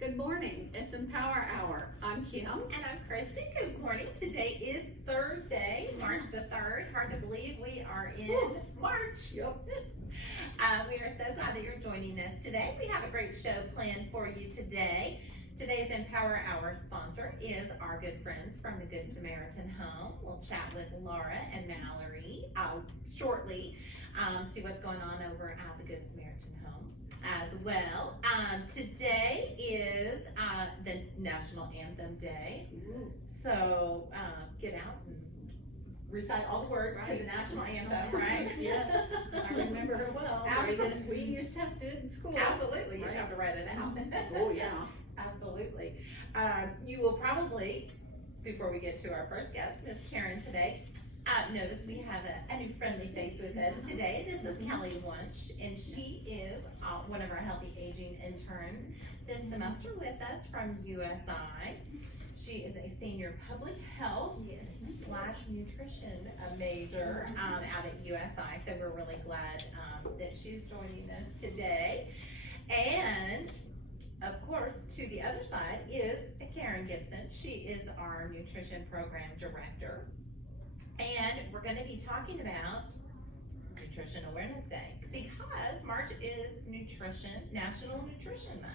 Good morning. It's Empower Hour. I'm Kim. And I'm Christy. Good morning. Today is Thursday, March the 3rd. Hard to believe we are in March. Yep. We are so glad that you're joining us today. We have a great show planned for you today. Today's Empower Hour sponsor is our good friends from the Good Samaritan Home. We'll chat with Laura and Mallory shortly, see what's going on over at the Good Samaritan Home as well. Today is the National Anthem Day. So get out and recite all the words to the National Anthem, right? Yes, I remember her well. Absolutely. We used to have to do it in school. Absolutely, you just have to write it out. Oh yeah. Absolutely. You will probably, before we get to our first guest, Miss Karen today, notice we have a new friendly face with us today. This is Kelly Wunsch, and she is one of our Healthy Aging interns this semester with us from USI. She is a senior public health / nutrition major out at USI, so we're really glad that she's joining us today. And of course, to the other side is Karen Gibson. She is our nutrition program director. And we're going to be talking about Nutrition Awareness Day because March is National Nutrition Month.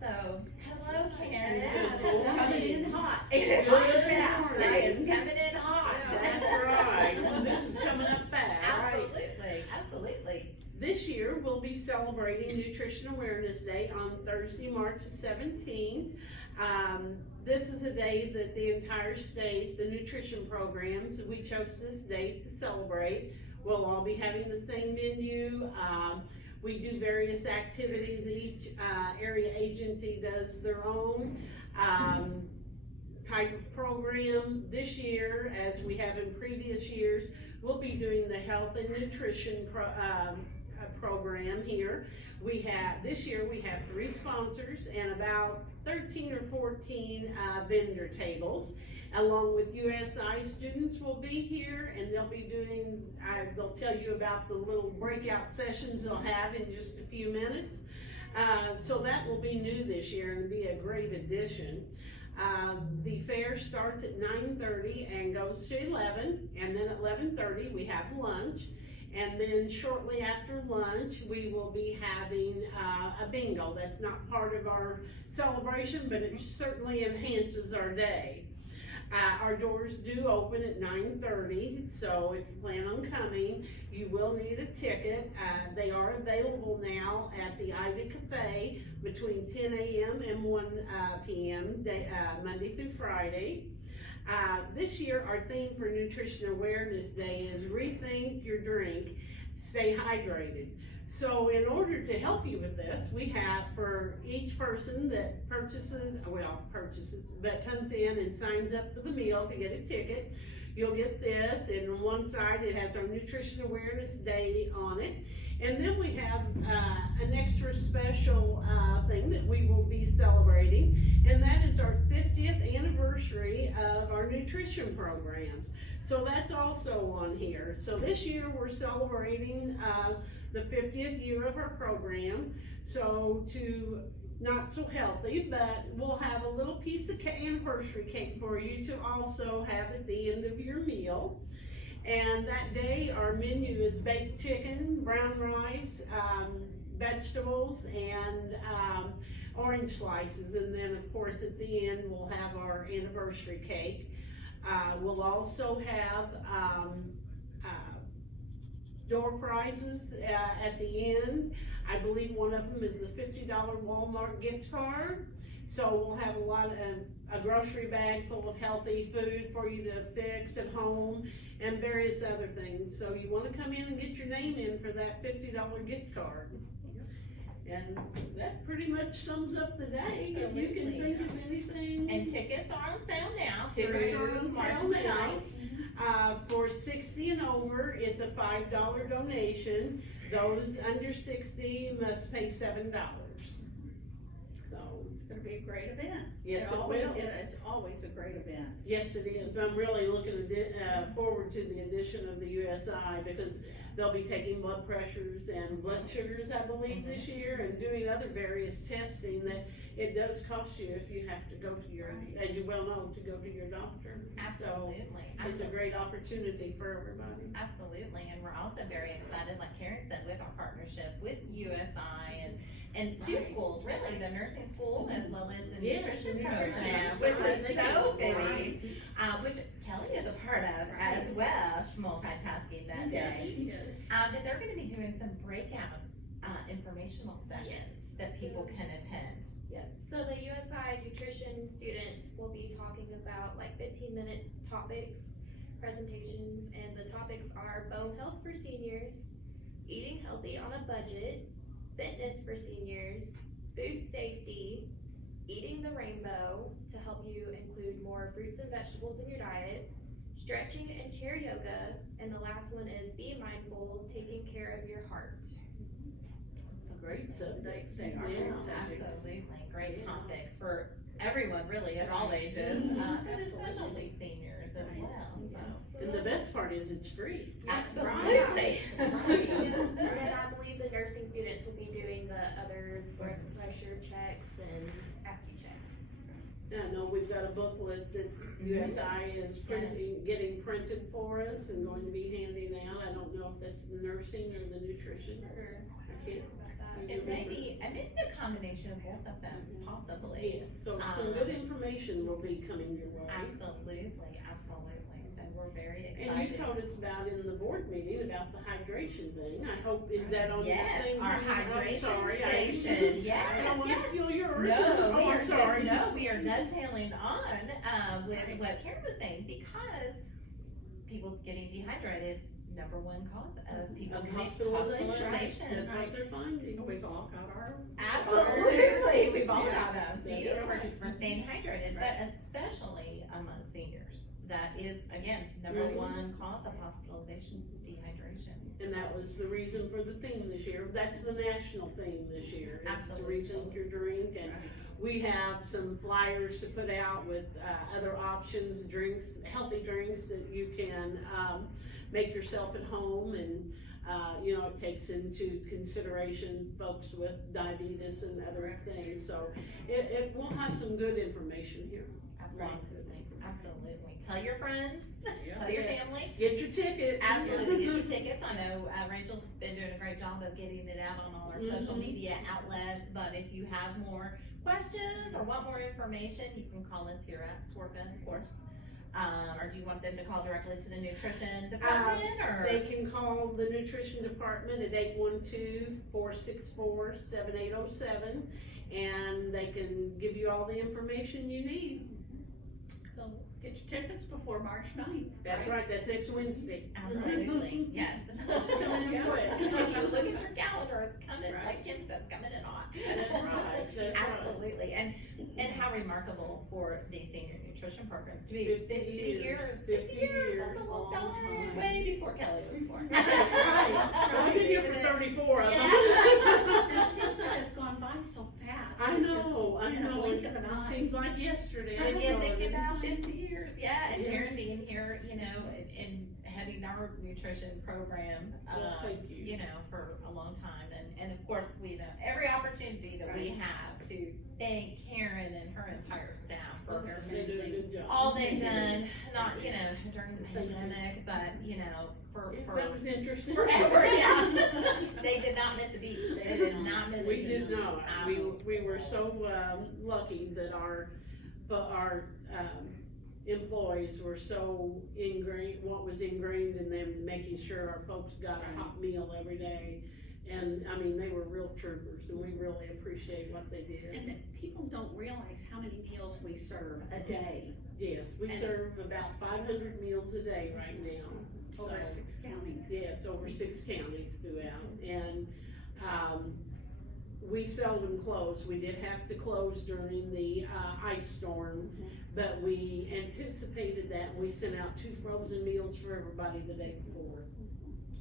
So, hello, Karen. It's coming in hot. It is hot and fast. It is coming in hot. That's right. Well, this is coming up fast. Absolutely, absolutely. This year, we'll be celebrating Nutrition Awareness Day on Thursday, March 17th. This is a day that the entire state, the nutrition programs, we chose this date to celebrate. We'll all be having the same menu. We do various activities. Each area agency does their own type of program. This year, as we have in previous years, we'll be doing the health and nutrition program here. This year we have 3 sponsors and about 13 or 14 vendor tables. Along with USI students will be here, and they'll be doing, they'll tell you about the little breakout sessions they'll have in just a few minutes. So that will be new this year and be a great addition. The fair starts at 9:30 and goes to 11, and then at 11:30 we have lunch. And then shortly after lunch, we will be having a bingo. That's not part of our celebration, but it certainly enhances our day. Our doors do open at 9:30, so if you plan on coming, you will need a ticket. They are available now at the Ivy Cafe between 10 a.m. and 1 p.m. Monday through Friday. This year, our theme for Nutrition Awareness Day is Rethink Your Drink, Stay Hydrated. So in order to help you with this, we have for each person that but comes in and signs up for the meal to get a ticket, you'll get this, and on one side it has our Nutrition Awareness Day on it. And then we have an extra special thing that we will be celebrating, and that is our 50th anniversary of our nutrition programs. So that's also on here. So this year we're celebrating the 50th year of our program. So to not so healthy, but we'll have a little piece of anniversary cake for you to also have at the end of your meal. And that day, our menu is baked chicken, brown rice, vegetables, and orange slices. And then, of course, at the end, we'll have our anniversary cake. We'll also have door prizes at the end. I believe one of them is the $50 Walmart gift card. So we'll have a grocery bag full of healthy food for you to fix at home and various other things. So you want to come in and get your name in for that $50 gift card. And that pretty much sums up the day. If you can think of anything. And tickets are on sale now. Tickets are on March sale the now. 9th. For 60 and over, it's a $5 donation. Those under 60 must pay $7. So It's going to be a great event. yes, it will. It is always a great event. Yes, it is. I'm really looking forward to the addition of the USI because They'll be taking blood pressures and blood sugars, I believe, this year, and doing other various testing that it does cost you if you have to go to your, as you well know, to go to your doctor. So it's a great opportunity for everybody. Absolutely, and we're also very excited, like Karen said, with our partnership with USI and two schools, really, the nursing school as well as the nutrition program, which is so fitting, which Kelly is a part of as well, multitasking that day. But they're gonna be doing some breakout informational sessions that people can attend. Yep, so the USI nutrition students will be talking about like 15-minute topics, presentations, and the topics are bone health for seniors, eating healthy on a budget, fitness for seniors, food safety, eating the rainbow to help you include more fruits and vegetables in your diet, stretching and chair yoga, and the last one is be mindful, taking care of your heart. Great subjects. They are great subjects. Absolutely, great topics for everyone, really, of all ages, but especially seniors as well, so. And the best part is it's free. Absolutely. And I believe the nursing students will be doing the other blood pressure checks and AccuChecks. I know we've got a booklet that USI is printing, getting printed for us and going to be handing out. I don't know if that's the nursing or the nutrition. I can't. It may be a combination of both of them, possibly. Yes, so some good information will be coming your way. Absolutely, so we're very excited. And you told us about in the board meeting about the hydration thing. I hope, is that on your Yes, thing? our I'm hydration sorry, station, I don't wanna yes. steal yours. No, Oh, we are I'm sorry. we are dovetailing on, with what Karen was saying, because people getting dehydrated, number one cause of people getting hospitalization. That's what they're finding. We've all got our. Absolutely, we've all Yeah. got them, see, That's we're right. just, we're staying hydrated, but especially among seniors. That is, again, number one cause of hospitalizations is dehydration. And that was the reason for the theme this year. That's the national theme this year. It's to rethink your drink, and we have some flyers to put out with other options, drinks, healthy drinks that you can make yourself at home, and you know, it takes into consideration folks with diabetes and other things. So it will have some good information here. Absolutely. Tell your friends, tell your family. Get your ticket. Absolutely, get your tickets. I know Rachel's been doing a great job of getting it out on all our social media outlets, but if you have more questions or want more information, you can call us here at SWRPA, of course. Or do you want them to call directly to the nutrition department, or? They can call the nutrition department at 812-464-7807, and they can give you all the information you need. So get your tickets before March 9th. That's right, that's next Wednesday. Absolutely, yes. Coming in quick. If you look at your calendar, it's coming, like Kim said, it's coming in hot. That's right, that's right. Absolutely, and how remarkable for the senior nutrition programs to be 50 50 years. years, 50 years, that's a long long time, time. way before Kelly was born. Right, I've been here for 34 of them. Yeah. And it seems like it's gone by so fast. I It know, just, I in a know, blink it of an eye. seems like yesterday. When you think So, about 50 years, yeah, and Yes. Karen being here, you know, and heading our nutrition program, Well, thank you. you know, for a long time, and of course, we know every opportunity that we have to thank Karen and her entire staff for They do a good job. all they've done, not, you know, during the pandemic, but, you know, for That was interesting. forever, yeah. They did not miss a beat, they did not miss a beat. We did not. We were so lucky that our employees were so ingrained, what was ingrained in them, making sure our folks got a hot meal every day. And, I mean, they were real troopers, and we really appreciate what they did. And people don't realize how many meals we serve a day. Yes, we And- serve about 500 meals a day right now. Over So, 6 counties. yes, over 6 counties throughout, and, we seldom close. We did have to close during the, ice storm, but we anticipated that, and we sent out 2 frozen meals for everybody the day before.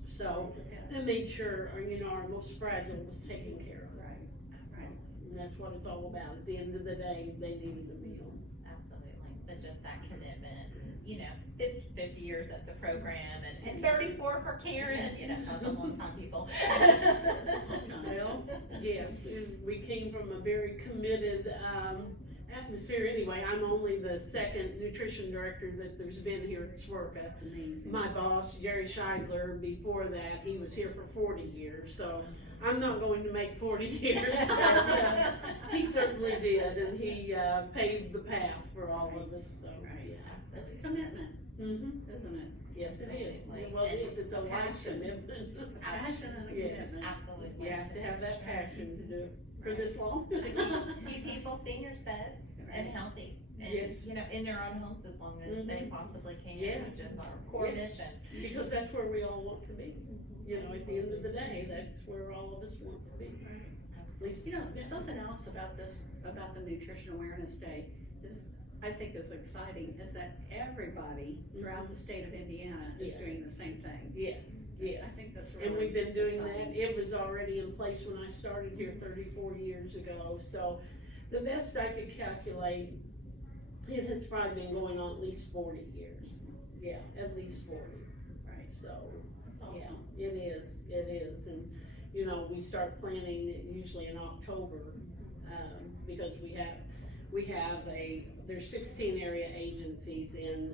So, they made sure, you know, our most fragile was taken care of. Right. And that's what it's all about. At the end of the day, they needed a meal. Absolutely, but just that commitment, you know, 50 years of the program, and 34 for Karen, you know, that's a long time, people. Well, yes, we came from a very committed, atmosphere anyway. I'm only the second nutrition director that there's been here at Swerka. Amazing. My boss, Jerry Scheidler, before that, he was here for 40 years, so I'm not going to make 40 years. But, he certainly did, and he paved the path for all of us, so, Right. yeah. That's a commitment, Mm-hmm. isn't it? Yes, it is. Absolutely. Well, it is, it's a life Passion. commitment. A passion and a Yes. commitment. Absolutely. You have to have that passion to do it for Right. this long. To keep people, seniors fed and healthy, and, Yes. you know, in their own homes as long as they possibly can, Yes. which is our core Yes. mission. Because that's where we all want to be. You know, at the end of the day, that's where all of us want to be. At least, You know, something else about this, about the Nutrition Awareness Day is, I think is exciting, is that everybody throughout the state of Indiana is Yes. doing the same thing. yes, yes. I think that's really And we've been doing exciting. that, it was already in place when I started here 34 years ago, so the best I could calculate, it has probably been going on at least 40 years. Yeah, at least 40, Right, so, that's yeah, awesome. it is, and, you know, we start planning usually in October, because there's 16 area agencies in,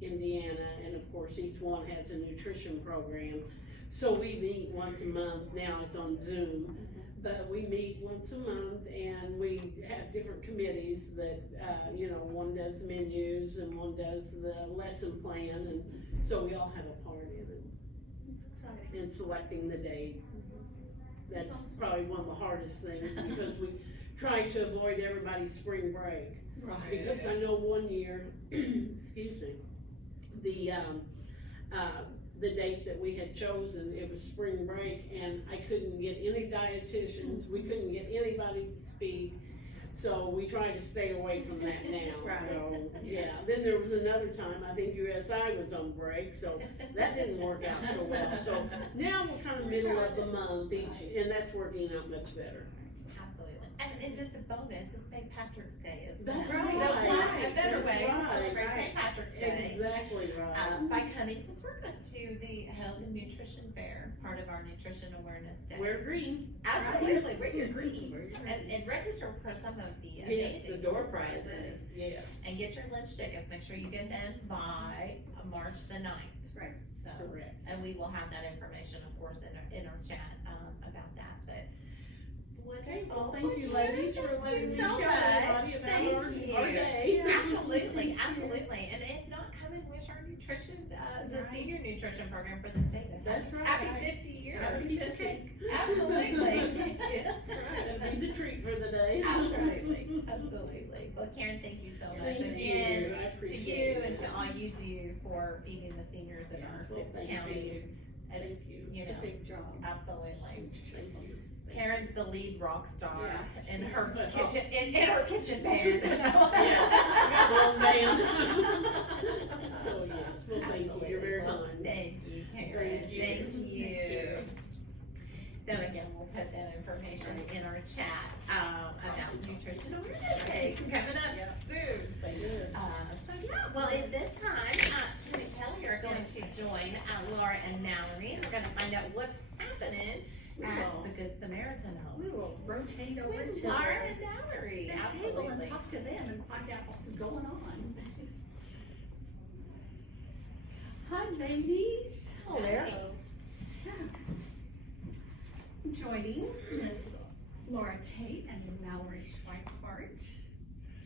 Indiana, and of course, each one has a nutrition program. So we meet once a month, now it's on Zoom, but we meet once a month and we have different committees that, you know, one does menus and one does the lesson plan, and so we all have a part in it, It's exciting. in selecting the date. That's probably one of the hardest things, because we try to avoid everybody's spring break. Right. Because I know one year, excuse me, the date that we had chosen, it was spring break, and I couldn't get any dietitians, we couldn't get anybody to speak, so we try to stay away from that now. Right. So, yeah, then there was another time, I think USI was on break, so that didn't work out so well. So now we're kind of middle of the month each, and that's working out much better. Absolutely. And just a bonus, it's St. Patrick's Day as well. That's So right. what a better That's way to right. celebrate St. Patrick's Day Exactly right. by coming to Swerka to the Health and Nutrition Fair, part of our Nutrition Awareness Day. Wear green. Absolutely, wear your green. And register for some of the Yes, amazing the door door prizes. prizes, yes. And get your lunch tickets, make sure you get them by March the 9th. Right. So, Correct. and we will have that information, of course, in our chat, about that, but. Okay, well, Wonderful. thank you ladies for Thank letting you me so tell much. everybody Thank about you. our day. Absolutely, absolutely, and if not, come and wish our nutrition, the Right. senior nutrition program for the state. That's right. Happy 50 years. Have a piece of cake. Absolutely. That's right, that'll be the treat for the day. Absolutely, absolutely. Well, Karen, thank you so much. Thank Again, you, I to appreciate you it. and to all you do for feeding the seniors in our Well, 6 thank counties. you. It's, Thank you. you It's a know, big job. absolutely. Thank you. Karen's the lead rock star Yeah. in her But- kitchen, in her kitchen band. Yeah, I got one band. So, yes, well, thank you, you're very Absolutely. Well, kind. Thank you, Karen. Thank you. Thank you. Thank you. So again, we'll put that information in our chat, about Nutrition Awareness Day coming up soon. Thank you. So yeah, well, at this time, Kim and Kelly are going to join Laura and Mallory, and we're gonna find out what's happening at the Good Samaritan We home. will rotate over With to Laura the and Mallory, table and absolutely. talk to them and find out what's going on. Hi, ladies. Hello there. So, joining Miss Laura Tate and Mallory Schweikart.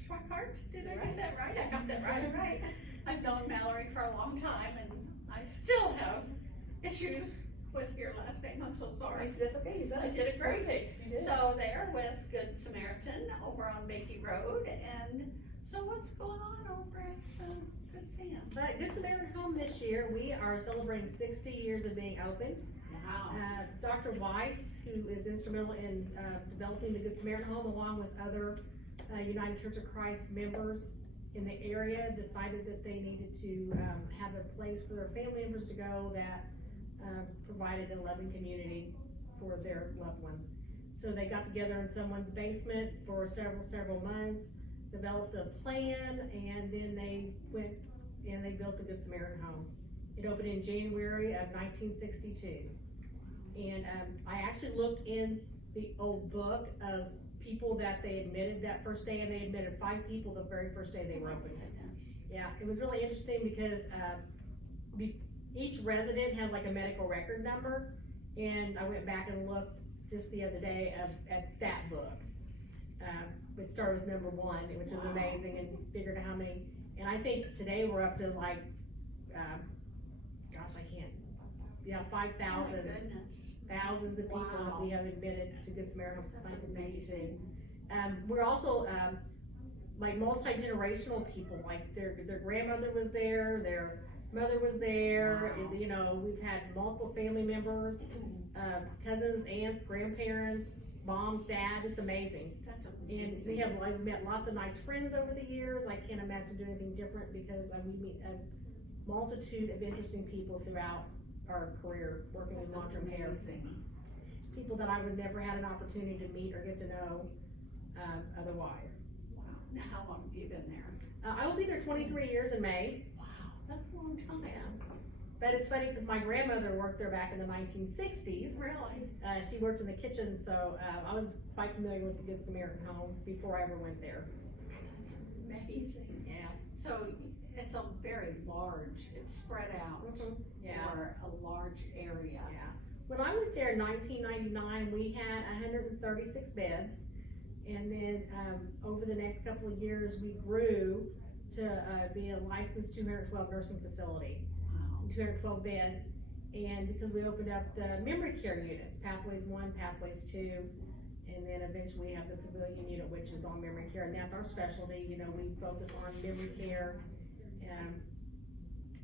Schweikart, did I get that right? I got that right. I've known Mallory for a long time and I still have issues with your last name. I'm so sorry. That's okay, you said I did it great. You did. So they're with Good Samaritan over on Bakey Road, and so what's going on over at Good Sam? But Good Samaritan Home this year, we are celebrating 60 years of being open. Wow. Dr. Weiss, who is instrumental in developing the Good Samaritan Home, along with other United Church of Christ members in the area, decided that they needed to have a place for their family members to go that provided a loving community for their loved ones. So they got together in someone's basement for several months, developed a plan, and then they went and they built the Good Samaritan Home. It opened in January of 1962. And I actually looked in the old book of people that they admitted that first day, and they admitted 5 people the very first day they were open. Yeah, it was really interesting because each resident has like a medical record number, and I went back and looked just the other day at that book. It started with number 1, which was amazing, and figured out how many, and I think today we're up to like, gosh, I can't, 5,000, thousands of people that we have admitted to Good Samaritan since 1962. We're also, like multi-generational people, like their grandmother was there, their mother was there, and, you know, we've had multiple family members, cousins, aunts, grandparents, moms, dads. It's amazing. That's amazing. And we have like met lots of nice friends over the years. I can't imagine doing anything different because we meet a multitude of interesting people throughout our career working in long-term care. People that I would never had an opportunity to meet or get to know otherwise. Wow. Now, how long have you been there? I will be there 23 years in May. Wow, that's a long time. But it's funny because my grandmother worked there back in the 1960s. Really? She worked in the kitchen, so I was quite familiar with the Good Samaritan Home before I ever went there. That's amazing. Yeah. So it's a very large, it's spread out Yeah. for a large area. Yeah. When I went there in 1999, we had 136 beds. And then over the next couple of years, we grew to be a licensed 212 nursing facility. 212 beds, and because we opened up the memory care units, Pathways 1, Pathways 2, and then eventually we have the pavilion unit, which is on memory care, and that's our specialty. You know, we focus on memory care,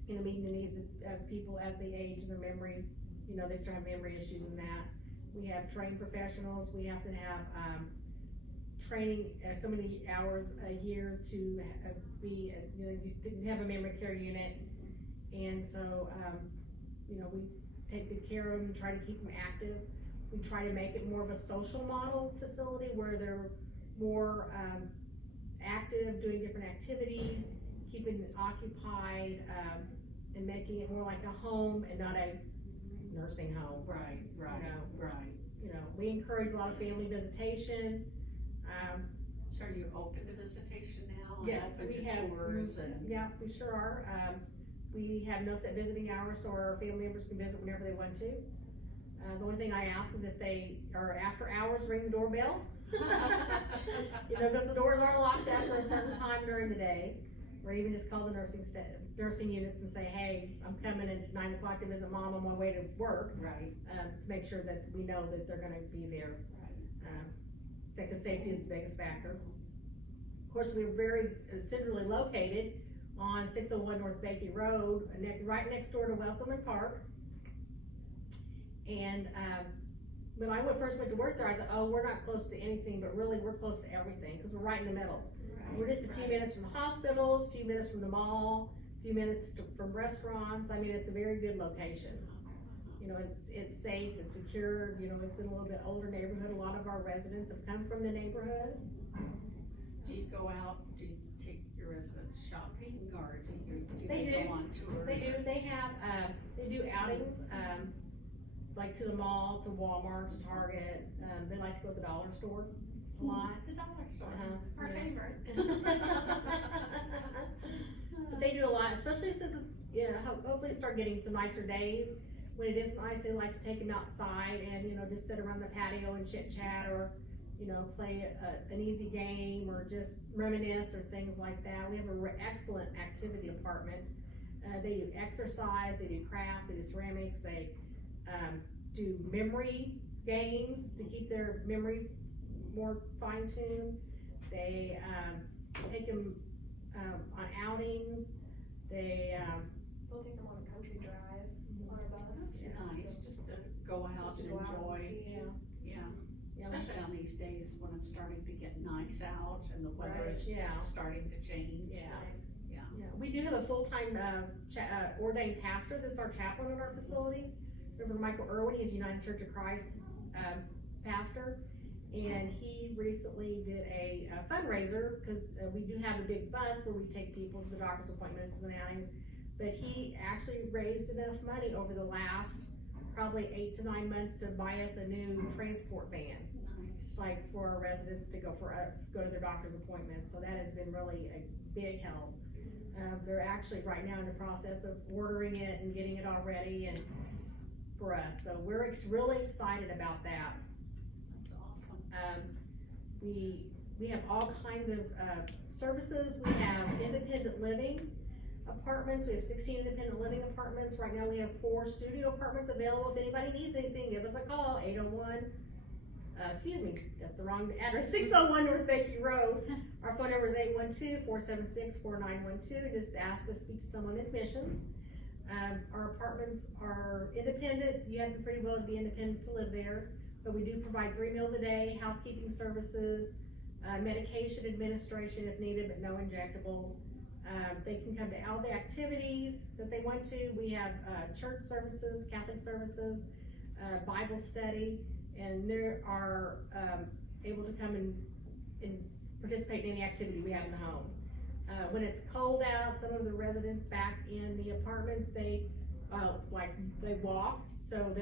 you know, meeting the needs of people as they age and their memory, you know, they start having memory issues and that. We have trained professionals. We have to have training so many hours a year to be, you know, you didn't have a memory care unit. And so, you know, we take good care of them, try to keep them active. We try to make it more of a social model facility where they're more active, doing different activities, keeping it occupied, and making it more like a home and not a nursing home. Right, right, right. You know, we encourage a lot of family visitation. So are you open to visitation now? Yes, Open we to have. tours and. Yeah, we sure are. We have no set visiting hours, so our family members can visit whenever they want to. The only thing I ask is if they are after hours, ring the doorbell. You know, because the doors are locked after a certain time during the day. Or even just call the nursing units and say, hey, I'm coming at 9 o'clock to visit mom on my way to work. Right. To make sure that we know that they're gonna be there. Because safety is the biggest factor. Of course, we're very centrally located on 601 North Bakey Road, right next door to Wesselman Park. And when I first went to work there, I thought, oh, we're not close to anything, but really we're close to everything because we're right in the middle. Right, we're just a few minutes from the hospitals, a few minutes from the mall, a few minutes from restaurants. I mean, it's a very good location. You know, it's safe, it's secure, you know, it's in a little bit older neighborhood. A lot of our residents have come from the neighborhood. Do you go out, do you take your residents shopping, or do They they do. go on tours? They do, they have, they do outings, like to the mall, to Walmart, to Target. They like to go to the dollar store a lot. The dollar store, our yeah. favorite. But they do a lot, especially since it's, you know, hopefully start getting some nicer days. When it is nice, they like to take them outside and, you know, just sit around the patio and chit chat, or, you know, play an easy game, or just reminisce, or things like that. We have an excellent activity department. They do exercise, they do crafts, they do ceramics, they do memory games to keep their memories more fine-tuned. They take them on outings. We'll take them on a country drive on our bus. Nice, just to go out and enjoy. Yeah. Especially on these days when it's starting to get nice out and the weather Right, is yeah. starting to change. Yeah. Yeah. Yeah, we do have a full-time ordained pastor that's our chaplain in our facility. Reverend Michael Irwin, he's United Church of Christ pastor, And he recently did a fundraiser, cause we do have a big bus where we take people to the doctor's appointments and outings. But he actually raised enough money over the last probably 8 to 9 months to buy us a new transport van. Nice. Like for our residents to go to their doctor's appointments, so that has been really a big help. They're actually right now in the process of ordering it and getting it all ready and for us, so we're really excited about that. That's awesome. We have all kinds of services. We have independent living apartments. We have 16 independent living apartments. Right now we have 4 studio apartments available. If anybody needs anything, give us a call, 801, excuse me, that's the wrong address, 601 North Becky Road. Our phone number is 812-476-4912. Just ask to speak to someone in admissions. Our apartments are independent. You have to pretty well be independent to live there, but we do provide 3 meals a day, housekeeping services, medication administration if needed, but no injectables. They can come to all the activities that they want to. We have church services, Catholic services, Bible study, and they are able to come and participate in any activity we have in the home. When it's cold out, some of the residents back in the apartments, they walk, so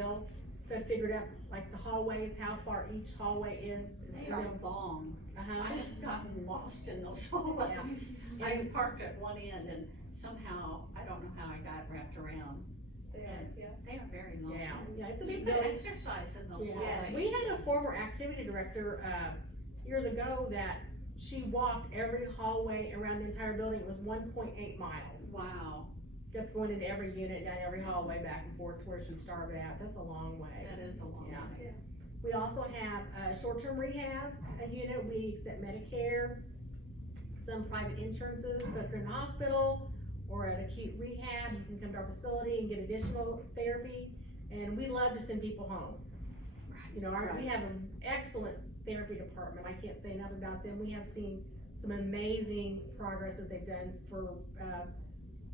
they've figured out like the hallways, how far each hallway is. They are long. Uh-huh. I've gotten lost in those hallways. Yeah. I parked at one end and somehow, I don't know how I got wrapped around. And they are very long. Yeah, it's a You big could building. exercise in those Yeah. hallways. We had a former activity director, years ago that she walked every hallway around the entire building. It was 1.8 miles. Wow, That's going into every unit, down every hallway, back and forth to where she started out. That's a long way. that is a long Yeah. way. We also have short-term rehab, a unit. We accept Medicare, some private insurances. So if you're in the hospital or at acute rehab, you can come to our facility and get additional therapy. And we love to send people home. You know, we have an excellent therapy department. I can't say enough about them. We have seen some amazing progress that they've done for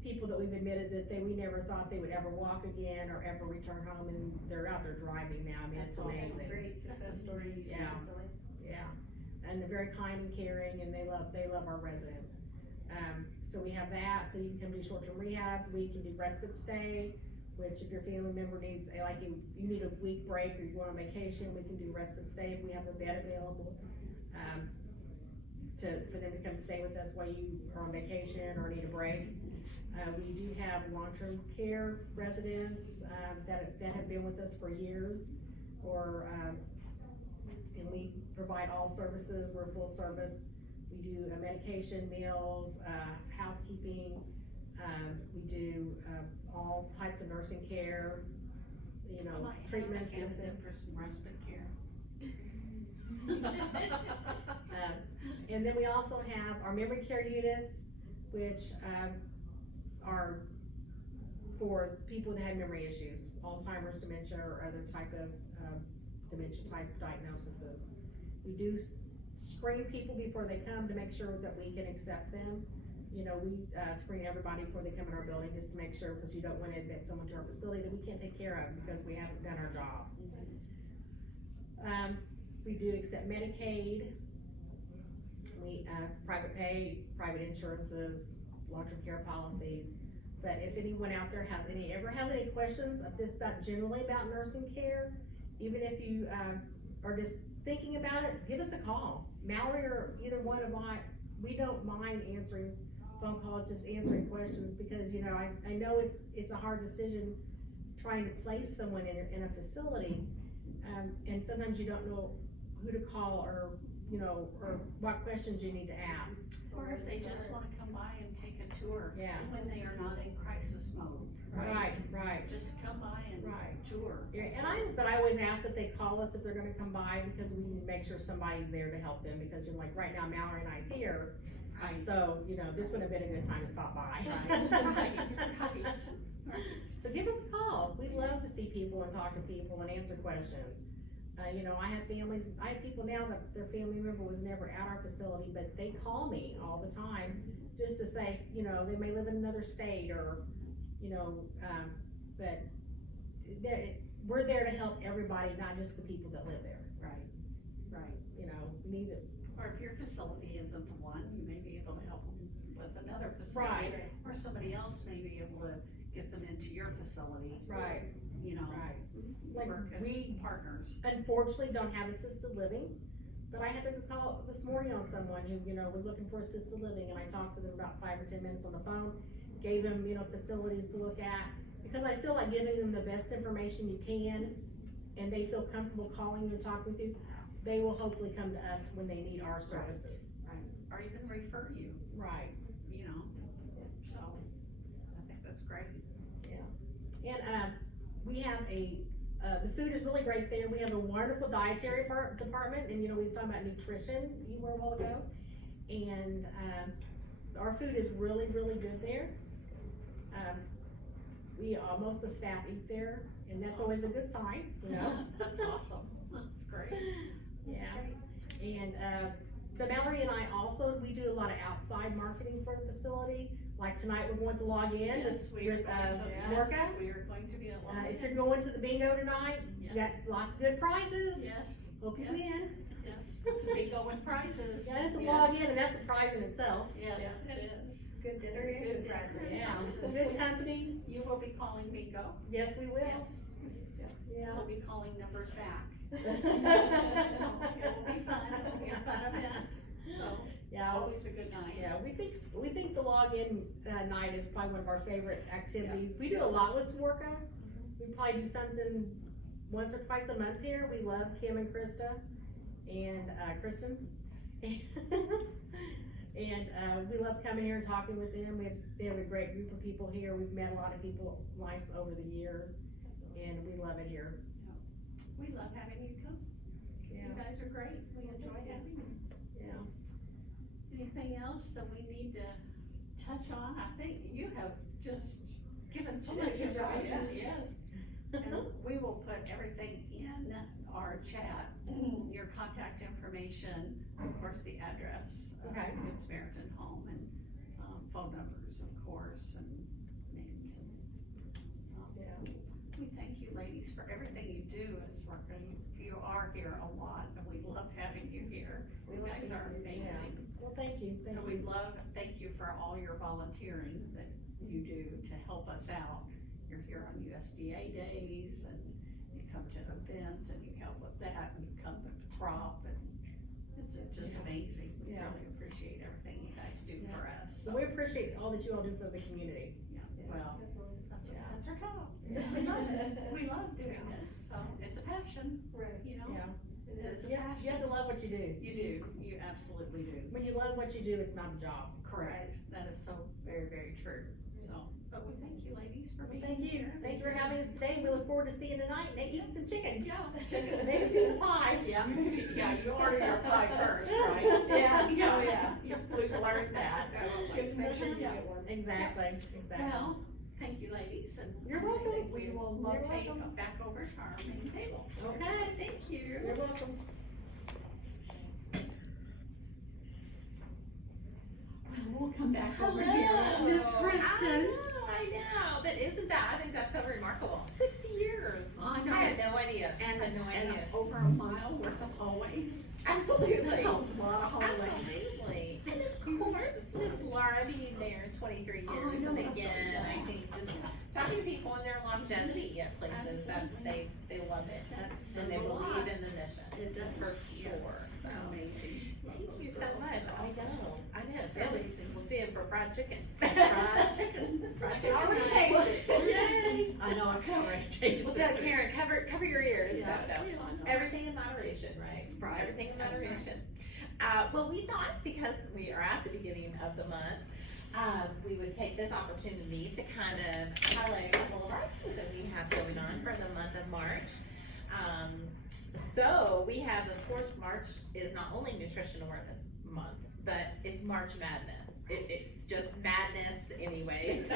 people that we've admitted that we never thought they would ever walk again or ever return home, and they're out there driving now. I mean, it's amazing. Great success stories. Yeah. Really. Yeah, and they're very kind and caring, and they love our residents. So we have that, so you can come do short-term rehab. We can do respite stay, which if your family member needs, you need a week break or you go on vacation, we can do respite stay if we have a bed available. For them to come stay with us while you are on vacation or need a break. We do have long-term care residents, that have been with us for years, and we provide all services. We're full service. We do medication, meals, housekeeping. We do all types of nursing care, I might have a treatments. candidate for some respite care. And then we also have our memory care units, which are for people that have memory issues, Alzheimer's, dementia, or other type of dementia type diagnoses. We do screen people before they come to make sure that we can accept them. You know, we screen everybody before they come in our building just to make sure, because you don't want to admit someone to our facility that we can't take care of because we haven't done our job. We do accept Medicaid, we private pay, private insurances, long-term care policies. But if anyone out there ever has any questions of just generally about nursing care, even if you are just thinking about it, give us a call. Mallory or either one of we don't mind answering phone calls, just answering questions, because I know it's a hard decision trying to place someone in a facility, and sometimes you don't know who to call or what questions you need to ask. Or if they just wanna come by and take a tour. Yeah. When they are not in crisis mode, Right. Just come by and Right. tour. Yeah, but I always ask that they call us if they're gonna come by, because we need to make sure somebody's there to help them, because right now Mallory and I's here, Right. so, this would have been a good time to stop by. Right. So give us a call. We love to see people and talk to people and answer questions. I have people now that their family member was never at our facility, but they call me all the time just to say, they may live in another state or, but we're there to help everybody, not just the people that live there. Right. you know, we need it. Or if your facility isn't the one, you may be able to help them with another facility. Right. Or somebody else may be able to get them into your facility. Right. You know, Right. Like, work as we partners. unfortunately don't have assisted living, but I had to call this morning on someone who, you know, was looking for assisted living, and I talked to them about 5 or 10 minutes on the phone, gave them, you know, facilities to look at, because I feel like giving them the best information you can, and they feel comfortable calling you and talking with you, they will hopefully come to us when they need our services. Or even refer you, Right. you know, so I think that's great. And, we have the food is really great there. We have a wonderful dietary department, and, you know, we was talking about nutrition a while ago. And, our food is really, really good there. Most of the staff eat there, and that's always a good sign, you know? That's awesome, that's great. Yeah. And, the Mallory and I also, we do a lot of outside marketing for the facility. Like tonight, we're going to log in Yes, with, we are going to, Smorka. yes, we are going to be at If you're going to the bingo tonight, you got Yes, lots of good prizes. yes, Hope you Yeah. win. yes, it's a bingo with prizes. Yeah, it's a Yes. log in, and that's a prize in itself. Yes, Yeah. it is. Good dinner and Good good prizes. dinner. Yeah, Yes. good company. You will be calling bingo. Yes, we will. Yes. Yeah. We'll be calling numbers back. Yeah. It will be fun, it will be a fun event, so, Yeah, always a good night. yeah, we think the login night is probably one of our favorite activities. We do a lot with Sworka. We probably do something once or twice a month here. We love Kim and Krista and Kristen. And we love coming here and talking with them. They have a great group of people here. We've met a lot of people nice over the years, and we love it here. We love having you come. Yeah. You guys are great. We enjoy having you. Yeah. Anything else that we need to touch on? I think you have just given so much information, yes. And we will put everything in our chat, your contact information, of course, the address of Okay. Good Samaritan Home, and phone numbers, of course, and names. And Yeah. we thank you, ladies, for everything you do as worker. You are here a lot, and we love having you here. You guys are amazing. Well, thank you. Thank And we you. thank you for all your volunteering that you do to help us out. You're here on USDA days, and you come to events, and you help with that, and you come to the crop, and it's just amazing. We Yeah. really appreciate everything you guys do for us. So we appreciate all that you all do for the community. Well, that's our job. Yeah. We love it. We love doing it. So it's a passion, Right. you know? Yeah. It is a You have passion. to love what you do. You do. You absolutely do. When you love what you do, it's not a job. Correct. That is so very, very true. So, but we thank you, ladies, for being Thank you. here. Thank you for having us today. We look forward to seeing you tonight and eating some chicken. Yeah, chicken. Maybe a piece of pie. Yeah, maybe, yeah, you order your pie first, right? Yeah. Yeah, Oh, yeah. We've learned that. Good to make sure you Yeah. get one. Exactly, exactly. Well, thank you, ladies, and You're welcome. we will You're rotate welcome. back over to our main table. Okay. Thank you. You're welcome. We'll come back over Hello. here. Miss Kristen. I know, but isn't that, I think that's so remarkable. 60 years. I I had no idea. I had no And idea. over a mile worth of hallways. Absolutely. That's a lot of hallways. Absolutely. And of course, Miss Laura being there 23 years, Oh, I know, and that's again, so I think just talking to people and their longevity at places, Absolutely. they love it. That's And they a lot. believe in the mission. It does. For Yes. sure, so. Amazing. Thank you so much. I know. Really. Amazing. We'll see him for fried chicken. Fried chicken. Fried chicken. I already tasted it. Yay. I know, I can already taste Well, it. tell Karen, cover your ears. Yeah, No, no. yeah, I know. Everything in moderation, right? Right. Everything in That's right. moderation. Well, we thought because we are at the beginning of the month, we would take this opportunity to kind of highlight a couple of our things that we have going on for the month of March. So we have, of course, March is not only Nutrition Awareness Month, but it's March Madness. it's just madness anyways.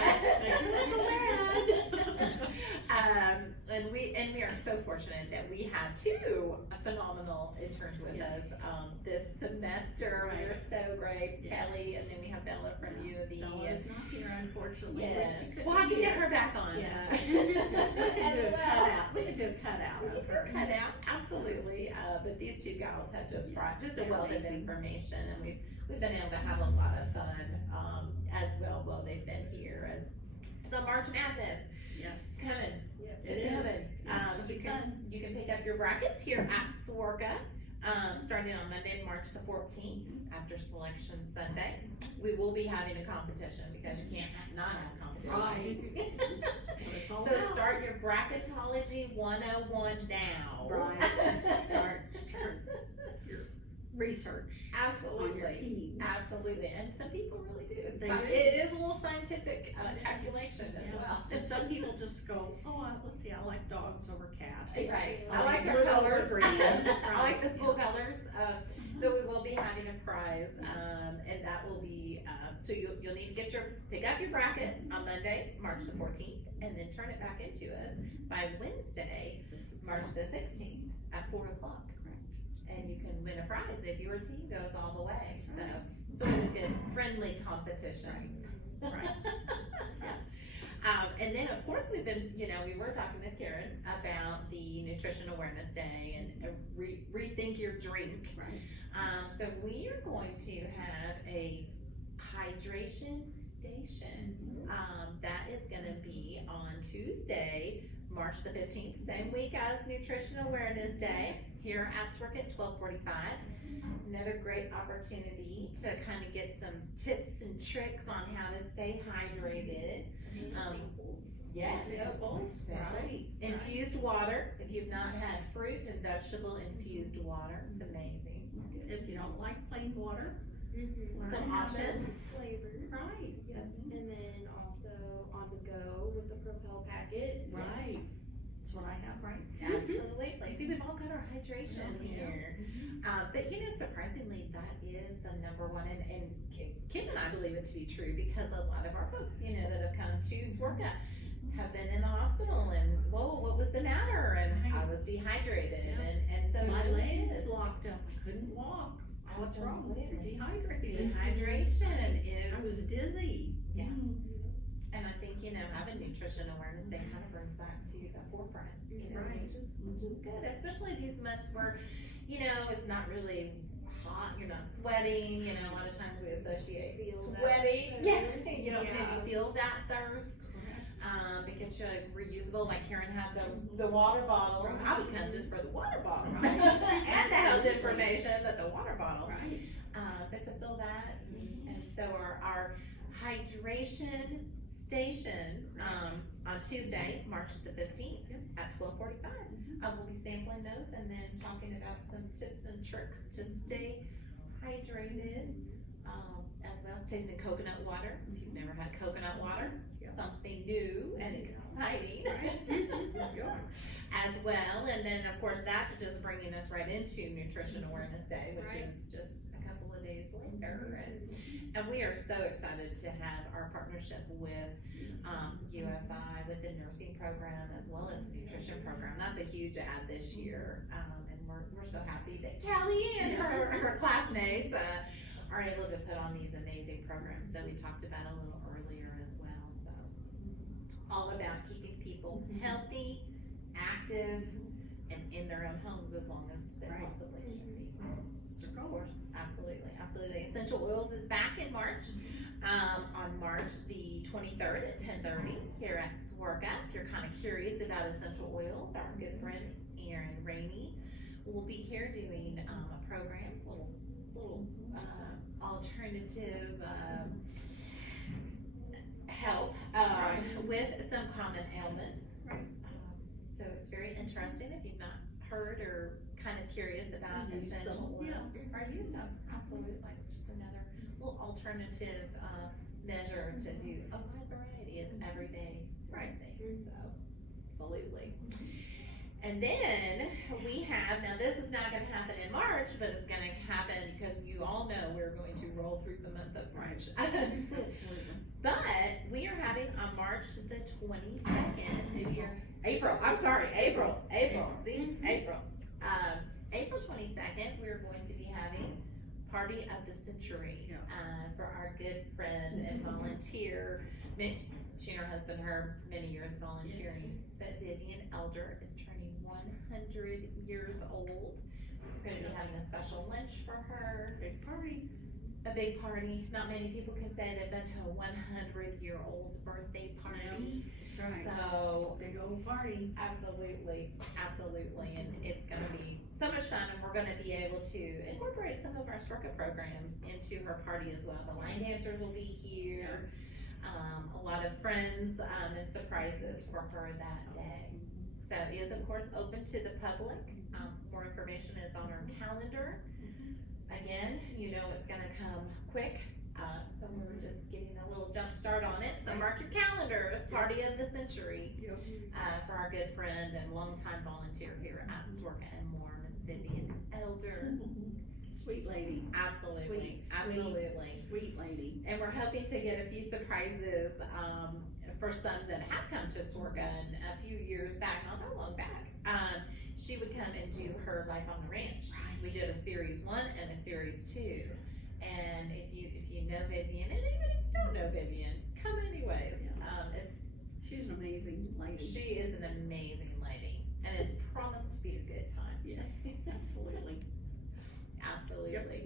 And we are so fortunate that we have two phenomenal interns with us this semester. Right. We're so great, Yes. Kelly, and then we have Bella from U of E. Bella's not here, unfortunately. Yes, Wish she could we'll have be to get here. her back on. Yes. As well. We could do a cutout We of can her. cut out, absolutely. But these two gals have just brought just a They're wealth of amazing. information, and we've been able to have a lot of fun as well while they've been here. And so March Madness Yes. coming. It It's is. coming. It's You fun. can pick up your brackets here at Swarka, starting on Monday, March the 14th, after Selection Sunday. We will be having a competition because you can't not have competition. What it's all So about. start your bracketology 101 now. Right. Start your research on your Absolutely. teams. Absolutely. And some people really do. They Some- do. It is a little scientific calculation as Yeah. well. And some people just go, let's see, I like dogs over cats. Right. I I like like their blue over colors. green. I like the Right. school colors. But we will be having a prize, and that will be, so you'll need to pick up your bracket on Monday, March the 14th, and then turn it back into us by Wednesday, March the 16th at 4:00. Correct. And you can win a prize if your team goes all the way. So it's always a good, friendly competition. Right. Yes. And then, of course, we were talking with Karen about the Nutrition Awareness Day and rethink your drink. Right. So we are going to have a hydration station. That is gonna be on Tuesday, March the 15th, same week as Nutrition Awareness Day, here at Swarka at 12:45. Another great opportunity to kind of get some tips and tricks on how to stay hydrated. Yes. Samples, right. Infused water, if you've not had fruit and vegetable infused water, it's amazing. If you don't like plain water, learn Some how to- options. Flavors. Right. Yep. And then also on the go with the Propel packets. Right. That's what I have, right? Absolutely. See, we've all got our hydration Yeah. here. But surprisingly, that is the number one, and Kim and I believe it to be true because a lot of our folks, that have come to Swarka have been in the hospital and, whoa, what was the matter? And I was dehydrated, Yeah. and so My it really legs is. locked up, I couldn't walk. What's wrong? You're Absolutely. dehydrated. Dehydration I was is, dizzy. Yeah. and I think, having Nutrition Awareness Day kind of brings that to the forefront, Right. which is good, especially these months where, it's not really hot, you're not sweating, a lot of times we associate Feel that sweating, thirst. you don't Yeah. maybe feel that thirst. It gets you reusable, like Karen had the water bottles. I would come just for the water bottle Right. and the health information, but the water bottle. Right. But to fill that, and so our hydration station on Tuesday, March the 15th at 12:45. We'll be sampling those and then talking about some tips and tricks to stay hydrated as well. Tasting coconut water. If you've never had coconut water, something new and exciting as well. And then, of course, that's just bringing us right into Nutrition Awareness Day, which Right. is just a couple of days later. And we are so excited to have our partnership with USI, with the nursing program, as well as the nutrition program. That's a huge add this year. And we're so happy that Kelly and her classmates are able to put on these amazing programs that we talked about a little earlier as well. So all about keeping people healthy, active, and in their own homes as long as they Right. possibly can be. Of course, absolutely. Essential Oils is back in March, on March the 23rd at 10:30 here at Swarka. If you're kind of curious about essential oils, our good friend Erin Rainey will be here doing a program, little alternative help with some common ailments. So it's very interesting if you've not heard or kind of curious about Used essential them, oils or used them. Absolutely, just another little alternative measure to do a wide variety of everyday things. So absolutely. And then we have, now this is not gonna happen in March, but it's gonna happen because you all know we're going to roll through the month of March. But we are having on March the 22nd, April, I'm sorry, April, see, April. April 22nd, we're going to be having Party of the Century, for our good friend and volunteer, she and her husband, her many years volunteering, but Vivian Elder is turning 100 years old. We're gonna be having a special lunch for her. Big party. A big party. Not many people can say they've been to a 100-year-old's birthday party. That's right. So, Big old party. absolutely, and it's gonna be so much fun, and we're gonna be able to incorporate some of our circuit programs into her party as well. The line dancers will be here, a lot of friends, and surprises for her that day. So it is of course open to the public. More information is on our calendar. Again, you know it's gonna come quick, so we're just getting a little jump start on it. So mark your calendars, Party of the Century, for our good friend and longtime volunteer here at Sorka and More, Miss Vivian Elder. Sweet lady. Absolutely, Sweet, absolutely. Sweet lady. And we're hoping to get a few surprises, for some that have come to Sorka and a few years back, not that long back. She would come and do her Life on the Ranch. Right. We did a series 1 and a series 2. And if you know Vivian, and even if you don't know Vivian, come anyways. She's an amazing lady. She is an amazing lady, and it's promised to be a good time. Yes, absolutely. Absolutely.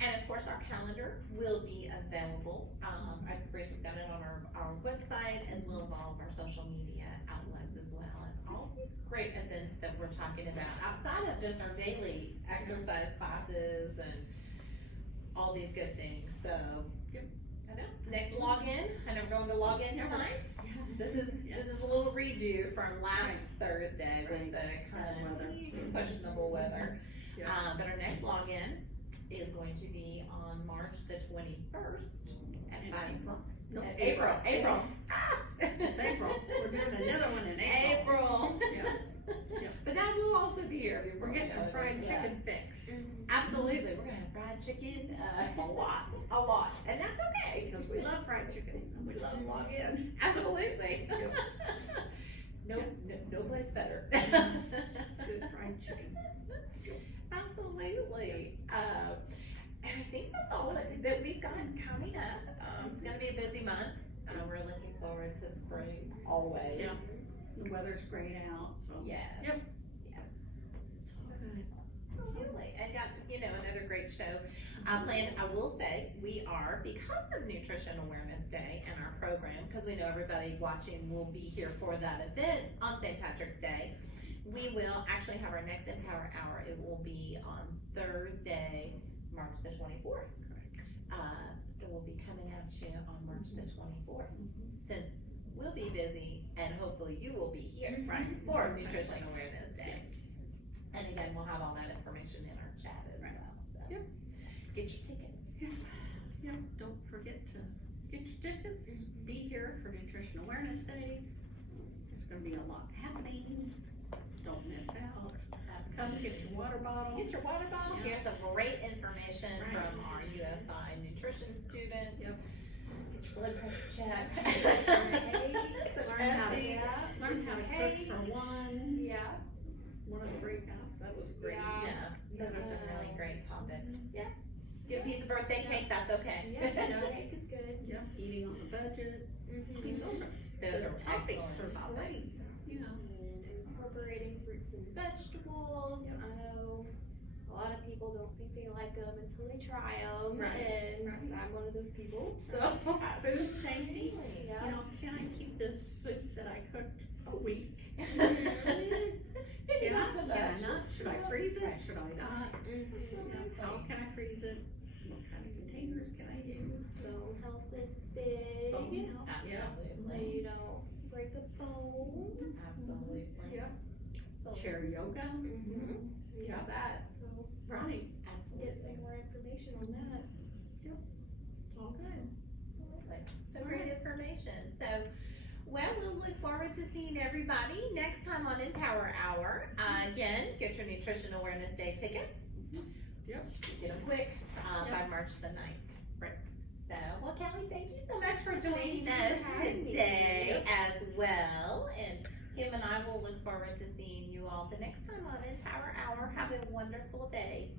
And of course, our calendar will be available. I Rachel's got it on our website as well as all of our social media outlets as well. And all these great events that we're talking about outside of just our daily exercise classes and all these good things. So, I know. Next login, I know we're going to log in tonight. Yes. This is a little redo from last Thursday with the Bad kind weather. of questionable weather. Yeah. But our next login is going to be on March the 21st at In 5 April. No, April. Ah! It's April. We're doing another one in April. Yeah. But that will also be here before We're getting we know the it. fried Yeah. chicken fix. Absolutely, we're gonna have fried chicken, a lot, and that's okay. Because we love fried chicken and we love log in. Absolutely. No place better. Good fried chicken. Absolutely. And I think that's all that we've got coming up. It's gonna be a busy month. We're looking forward to spring always. Yeah. The weather's great out, so. Yes. Yep. Yes. It's all good. Absolutely. And got, another great show planned. I will say, we are, because of Nutrition Awareness Day and our program, because we know everybody watching will be here for that event on St. Patrick's Day, we will actually have our next Empower Hour. It will be on Thursday, March the 24th. So we'll be coming at you on March the 24th. Since we'll be busy and hopefully you will be here for Nutrition Awareness Day. Yes. And again, we'll have all that information in our chat as well, so. Yep. Get your tickets. Yeah, don't forget to get your tickets. Be here for Nutrition Awareness Day. There's gonna be a lot happening. Don't miss out. Come get your water bottle. Get your water bottle. Yeah. Here's some great information Right. from our USI nutrition students. Yep. Get your blood pressure checked. Some Learn how to- testing. Learn how to cook for one. Yeah. One of the breakouts, that was great. Yeah, those are some really great topics. Yeah. Get a piece of birthday cake, that's okay. Yeah, cake is good. Yep, eating on the budget. I mean, Mm-hmm. those Those are topics excellent are topics. great. You know. And incorporating fruits and vegetables. Yep. I know a lot of people don't think they like them until they try them, Right. and Right. I'm one of those people. So Food safety. yeah. You know, can I keep this soup that I cooked a week? Maybe not so Can I much. not? Should I freeze it? Right. Should I not? Mhm. You know, how can I freeze it? What kind of containers can I use? Bone health is big, Bone health. Yeah. so Absolutely. you don't break a bone. Absolutely. Yeah. So, Chair yoga. Mm-hmm. We Yeah. got that, so Right. get some absolutely. more information on that. It's all good. Absolutely. So great information. So Well, we'll look forward to seeing everybody next time on Empower Hour. Again, get your Nutrition Awareness Day tickets. Yep. Get them quick by March the 9th. Right. So, well, Kelly, thank you so much for joining us today as well. And Kim and I will look forward to seeing you all the next time on Empower Hour. Have a wonderful day.